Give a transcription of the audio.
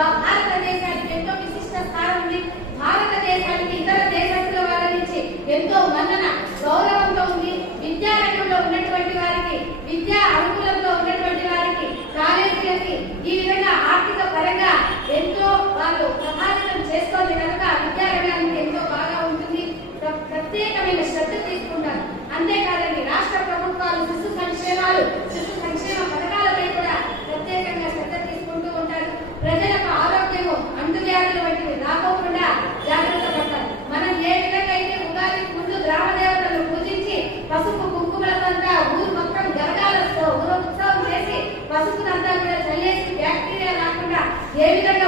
భారతదేశానికి ఎంతో విశిష్ట స్థానం ఉంది. భారతదేశానికి ఇతర దేశస్తుల వాళ్ళ నుంచి ఎంతో మన్నన గౌరవంతో ఉంది. విద్యారంగంలో ఉన్నటువంటి వారికి, విద్యా అనుకూలంలో ఉన్నటువంటి వారికి, కాలేజీలకి ఈ విధంగా ఆర్థిక పరంగా ఎంతో వాళ్ళు ప్రభావితం చేసుకోండి కనుక విద్యారంగానికి ఎంతో బాగా ఉంటుంది. ప్రత్యేకమైన శ్రద్ధ తీసుకుంటారు. అంతేకాదండి, రాష్ట్ర ప్రభుత్వాలు శిశు సంక్షేమ పథకాలపై కూడా ప్రత్యేకంగా శ్రద్ధ తీసుకుంటూ ఉంటారు. ప్రజలకు ఆరోగ్యము, అంటువ్యాధులు వంటివి రాకోకుండా జాగ్రత్త పడతారు. మనం ఏ విధంగా అయితే ఉగాదికి ముందు గ్రామ దేవతలను పూజించి పసుపు కుంకుమలతో ఊరు మొత్తం గరగాలతో ఉత్సవం చేసి పసుపునంతా కూడా చల్లేసి బ్యాక్టీరియా రాకుండా ఏ విధంగా